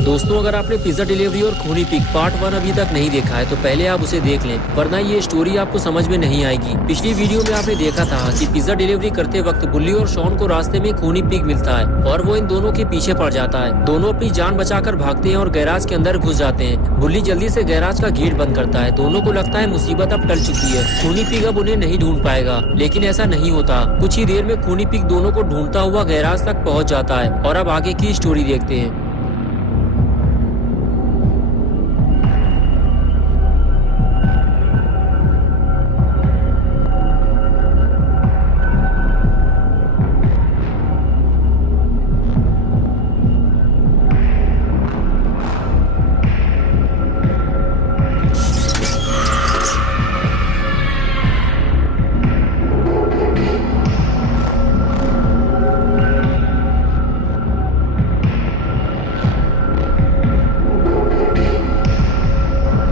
दोस्तों, अगर आपने पिज्जा डिलीवरी और खूनी पिग पार्ट 1 अभी तक नहीं देखा है तो पहले आप उसे देख लें, वरना ये स्टोरी आपको समझ में नहीं आएगी। पिछली वीडियो में आपने देखा था कि पिज्जा डिलीवरी करते वक्त बुल्ली और शॉन को रास्ते में खूनी पिग मिलता है और वो इन दोनों के पीछे पड़ जाता है। दोनों अपनी जान बचाकर भागते हैं और गैराज के अंदर घुस जाते हैं। बुल्ली जल्दी से गैराज का गेट बंद करता है। दोनों को लगता है मुसीबत अब टल चुकी है, खूनी पिग अब उन्हें नहीं ढूंढ पाएगा, लेकिन ऐसा नहीं होता। कुछ ही देर में खूनी पिग दोनों को ढूंढता हुआ गैराज तक पहुँच जाता है और अब आगे की स्टोरी देखते हैं।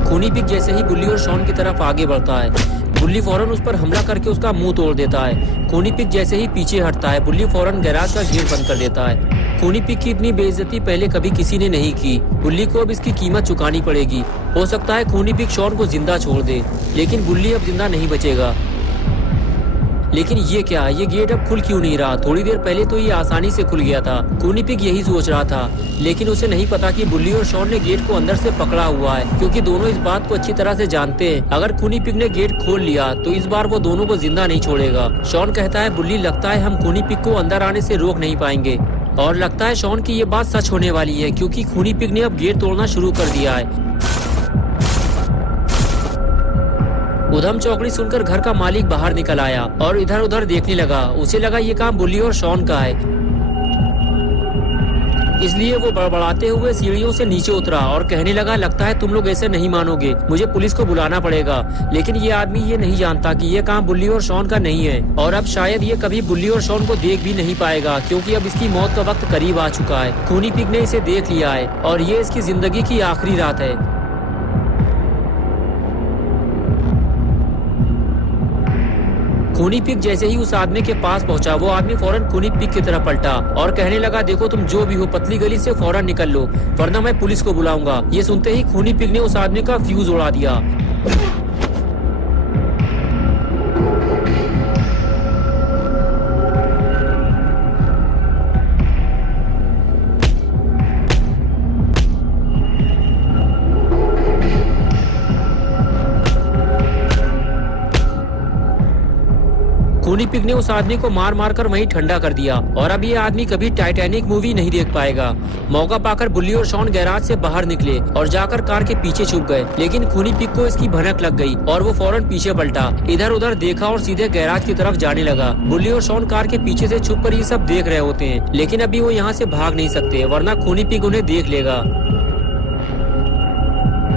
खूनी पिग जैसे ही बुल्ली और शॉन की तरफ आगे बढ़ता है, बुल्ली फौरन उस पर हमला करके उसका मुंह तोड़ देता है। खूनी पिग जैसे ही पीछे हटता है, बुल्ली फौरन गैराज का गेट बंद कर देता है। खूनी पिग की इतनी बेइज्जती पहले कभी किसी ने नहीं की। बुल्ली को अब इसकी कीमत चुकानी पड़ेगी। हो सकता है खूनी पिग शॉन को जिंदा छोड़ दे, लेकिन बुल्ली अब जिंदा नहीं बचेगा। लेकिन ये क्या, ये गेट अब खुल क्यों नहीं रहा? थोड़ी देर पहले तो ये आसानी से खुल गया था। खूनी पिग यही सोच रहा था, लेकिन उसे नहीं पता कि बुल्ली और शॉन ने गेट को अंदर से पकड़ा हुआ है, क्योंकि दोनों इस बात को अच्छी तरह से जानते हैं। अगर खूनी पिग ने गेट खोल लिया तो इस बार वो दोनों को जिंदा नहीं छोड़ेगा। शॉन कहता है, बुल्ली लगता है हम खूनी पिग को अंदर आने से रोक नहीं पाएंगे। और लगता है शॉन की ये बात सच होने वाली है, क्योंकि खूनी पिग ने अब गेट तोड़ना शुरू कर दिया है। उधम चौकड़ी सुनकर घर का मालिक बाहर निकल आया और इधर उधर देखने लगा। उसे लगा ये काम बुल्ली और शॉन का है, इसलिए वो बड़बड़ाते हुए सीढ़ियों से नीचे उतरा और कहने लगा, लगता है तुम लोग ऐसे नहीं मानोगे, मुझे पुलिस को बुलाना पड़ेगा। लेकिन ये आदमी ये नहीं जानता कि ये काम बुल्ली और शॉन का नहीं है, और अब शायद ये कभी बुल्ली और शॉन को देख भी नहीं पाएगा, क्योंकि अब इसकी मौत का वक्त करीब आ चुका है। खूनी पिग ने इसे देख लिया है और ये इसकी जिंदगी की आखिरी रात है। खूनी पिग जैसे ही उस आदमी के पास पहुंचा, वो आदमी फौरन खूनी पिग की तरफ पलटा और कहने लगा, देखो तुम जो भी हो, पतली गली से फौरन निकल लो, वरना मैं पुलिस को बुलाऊंगा। ये सुनते ही खूनी पिग ने उस आदमी का फ्यूज उड़ा दिया। खूनी पिग ने उस आदमी को मार मार कर वहीं ठंडा कर दिया और अब ये आदमी कभी टाइटैनिक मूवी नहीं देख पाएगा। मौका पाकर बुल्ली और शॉन गैराज से बाहर निकले और जाकर कार के पीछे छुप गए, लेकिन खूनी पिग को इसकी भनक लग गई और वो फौरन पीछे पलटा, इधर उधर देखा और सीधे गैराज की तरफ जाने लगा। बुल्ली और शॉन कार के पीछे से छुप कर ये सब देख रहे होते हैं, लेकिन अभी वो यहाँ से भाग नहीं सकते, वरना खूनी पिग उन्हें देख लेगा।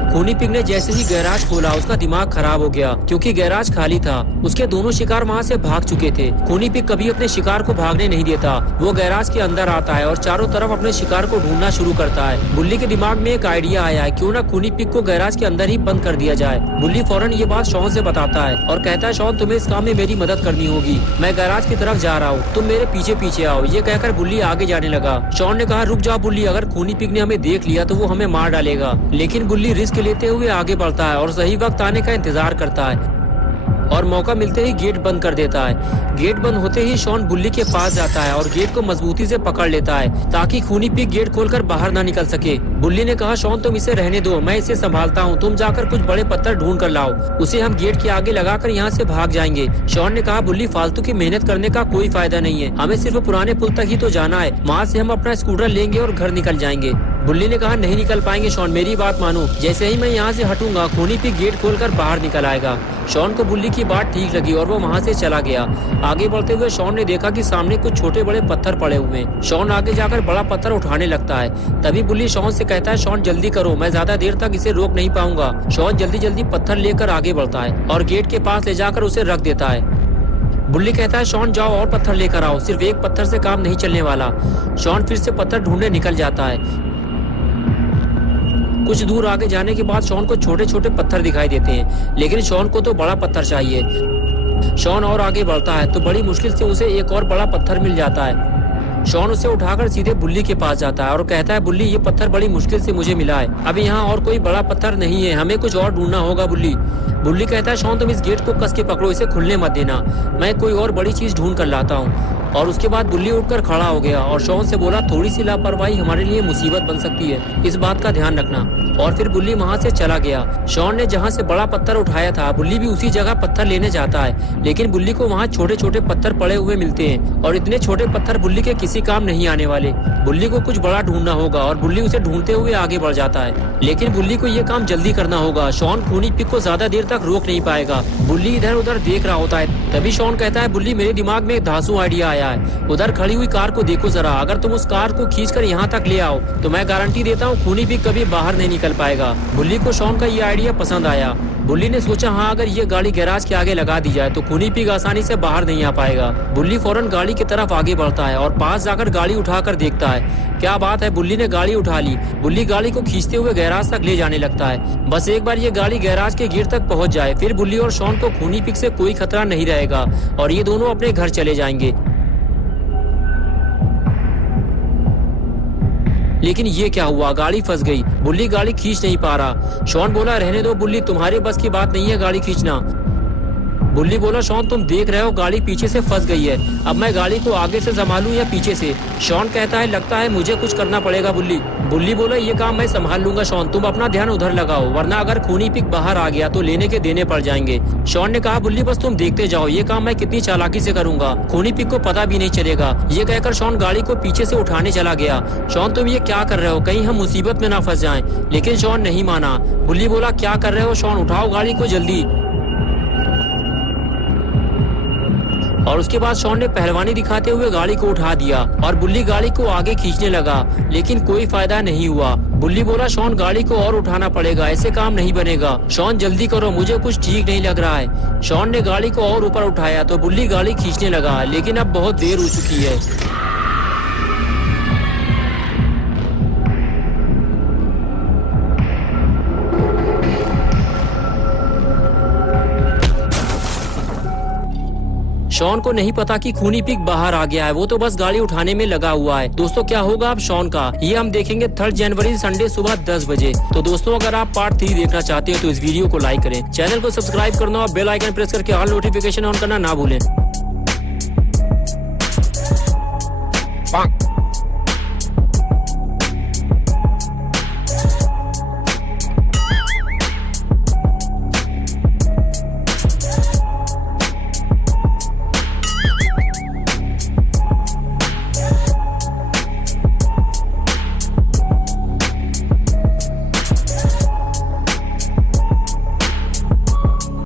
खूनी पिग ने जैसे ही गैराज खोला, उसका दिमाग खराब हो गया, क्योंकि गैराज खाली था। उसके दोनों शिकार वहाँ से भाग चुके थे। खूनी पिग कभी अपने शिकार को भागने नहीं देता। वो गैराज के अंदर आता है और चारों तरफ अपने शिकार को ढूंढना शुरू करता है। बुल्ली के दिमाग में एक आइडिया आया है, क्यों ना खूनी पिग को गैराज के अंदर ही बंद कर दिया जाए। बुल्ली फौरन ये बात शॉन से बताता है और कहता है, शॉन तुम्हें इस काम में मेरी मदद करनी होगी, मैं गैराज की तरफ जा रहा हूँ, तुम मेरे पीछे पीछे आओ। ये कहकर बुल्ली आगे जाने लगा। शॉन ने कहा, रुक जाओ बुल्ली, अगर खूनी पिग ने हमें देख लिया तो वो हमें मार डालेगा। लेकिन बुल्ली रिस्क लेते हुए आगे बढ़ता है और सही वक्त आने का इंतजार करता है और मौका मिलते ही गेट बंद कर देता है। गेट बंद होते ही शॉन बुल्ली के पास जाता है और गेट को मजबूती से पकड़ लेता है, ताकि खूनी पिग गेट खोलकर बाहर ना निकल सके। बुल्ली ने कहा, शॉन तुम इसे रहने दो, मैं इसे संभालता हूँ, तुम जाकर कुछ बड़े पत्थर ढूंढ कर लाओ, उसे हम गेट के आगे लगाकर यहाँ से भाग जाएंगे। शॉन ने कहा, बुल्ली फालतू की मेहनत करने का कोई फायदा नहीं है, हमें सिर्फ पुराने पुल तक ही तो जाना है, वहाँ से हम अपना स्कूटर लेंगे और घर निकल जाएंगे। बुल्ली ने कहा, नहीं निकल पाएंगे शॉन, मेरी बात मानो, जैसे ही मैं यहाँ से हटूंगा खूनी पिग गेट खोलकर बाहर निकल आएगा। शॉन को बुल्ली की बात ठीक लगी और वो वहाँ से चला गया। आगे बढ़ते हुए शॉन ने देखा कि सामने कुछ छोटे बड़े पत्थर पड़े हुए हैं। शॉन आगे जाकर बड़ा पत्थर उठाने लगता है। तभी बुल्ली शॉन से कहता है, शॉन जल्दी करो, मैं ज्यादा देर तक इसे रोक नहीं पाऊंगा। शॉन जल्दी जल्दी पत्थर लेकर आगे बढ़ता है और गेट के पास ले जाकर उसे रख देता है। बुल्ली कहता है, शॉन जाओ और पत्थर लेकर आओ, सिर्फ एक पत्थर से काम नहीं चलने वाला। शॉन फिर से पत्थर ढूंढने निकल जाता है। कुछ दूर आगे जाने के बाद शॉन को छोटे छोटे पत्थर दिखाई देते हैं, लेकिन शॉन को तो बड़ा पत्थर चाहिए। शॉन और आगे बढ़ता है तो बड़ी मुश्किल से उसे एक और बड़ा पत्थर मिल जाता है। शॉन उसे उठाकर सीधे बुल्ली के पास जाता है और कहता है, बुल्ली ये पत्थर बड़ी मुश्किल से मुझे मिला है, अभी यहाँ और कोई बड़ा पत्थर नहीं है, हमें कुछ और ढूंढना होगा बुल्ली। बुल्ली कहता है, शॉन तुम इस गेट को कस के पकड़ो, इसे खुलने मत देना, मैं कोई और बड़ी चीज ढूंढ कर लाता हूँ। और उसके बाद बुल्ली उठकर खड़ा हो गया और शॉन से बोला, थोड़ी सी लापरवाही हमारे लिए मुसीबत बन सकती है, इस बात का ध्यान रखना। और फिर बुल्ली वहाँ से चला गया। शॉन ने जहाँ से बड़ा पत्थर उठाया था, बुल्ली भी उसी जगह पत्थर लेने जाता है, लेकिन बुल्ली को वहाँ छोटे छोटे पत्थर पड़े हुए मिलते हैं और इतने छोटे पत्थर बुल्ली के किसी काम नहीं आने वाले। बुल्ली को कुछ बड़ा ढूंढना होगा और बुल्ली उसे ढूंढते हुए आगे बढ़ जाता है, लेकिन बुल्ली को ये काम जल्दी करना होगा। शॉन खूनी पिग को ज्यादा देर तक रोक नहीं पाएगा। बुल्ली इधर उधर देख रहा होता है, तभी शॉन कहता है, बुल्ली मेरे दिमाग में एक धांसू आइडिया आया है, उधर खड़ी हुई कार को देखो जरा, अगर तुम उस कार को खींचकर यहाँ तक ले आओ तो मैं गारंटी देता हूँ खूनी पिग कभी बाहर नहीं निकल पाएगा। बुल्ली को शॉन का ये आइडिया पसंद आया। बुल्ली ने सोचा, हाँ अगर ये गाड़ी गैराज के आगे लगा दी जाए तो खूनी पिग आसानी से बाहर नहीं आ पाएगा। बुल्ली फौरन गाड़ी की तरफ आगे बढ़ता है और पास जाकर गाड़ी उठाकर देखता है। क्या बात है, बुल्ली ने गाड़ी उठा ली। बुल्ली गाड़ी को खींचते हुए गैराज तक ले जाने लगता है। बस एक बार ये गाड़ी गैराज के गेट तक पहुंच जाए, फिर बुल्ली और शॉन को खूनी पिग से कोई खतरा नहीं रहेगा और ये दोनों अपने घर चले जाएंगे। लेकिन ये क्या हुआ, गाड़ी फंस गई, बुल्ली गाड़ी खींच नहीं पा रहा। शॉन बोला, रहने दो बुल्ली, तुम्हारे बस की बात नहीं है गाड़ी खींचना। बुल्ली बोला, शॉन तुम देख रहे हो गाड़ी पीछे से फंस गई है, अब मैं गाड़ी को आगे से संभालूं या पीछे से? शॉन कहता है, लगता है मुझे कुछ करना पड़ेगा बुल्ली। बुल्ली बोला, ये काम मैं संभाल लूंगा शॉन, तुम अपना ध्यान उधर लगाओ, वरना अगर खूनी पिग बाहर आ गया तो लेने के देने पड़ जाएंगे। शॉन ने कहा, बुल्ली बस तुम देखते जाओ, ये काम मैं कितनी चालाकी से करूंगा, खूनी पिग को पता भी नहीं चलेगा। ये कहकर शॉन गाड़ी को पीछे से उठाने चला गया। शॉन तुम ये क्या कर रहे हो, कहीं हम मुसीबत में ना फंस जाएं। लेकिन शॉन नहीं माना। बुल्ली बोला, क्या कर रहे हो शॉन, उठाओ गाड़ी को जल्दी। और उसके बाद शॉन ने पहलवानी दिखाते हुए गाड़ी को उठा दिया और बुल्ली गाड़ी को आगे खींचने लगा, लेकिन कोई फायदा नहीं हुआ। बुल्ली बोला, शॉन गाड़ी को और उठाना पड़ेगा, ऐसे काम नहीं बनेगा, शॉन जल्दी करो, मुझे कुछ ठीक नहीं लग रहा है। शॉन ने गाड़ी को और ऊपर उठाया तो बुल्ली गाड़ी खींचने लगा, लेकिन अब बहुत देर हो चुकी है। शॉन को नहीं पता कि खूनी पिग बाहर आ गया है, वो तो बस गाड़ी उठाने में लगा हुआ है। दोस्तों क्या होगा अब शॉन का, ये हम देखेंगे 3 जनवरी संडे सुबह 10 बजे। तो दोस्तों अगर आप पार्ट 3 देखना चाहते हो तो इस वीडियो को लाइक करें, चैनल को सब्सक्राइब करना और बेल आइकन प्रेस करके ऑल नोटिफिकेशन ऑन करना ना भूलें।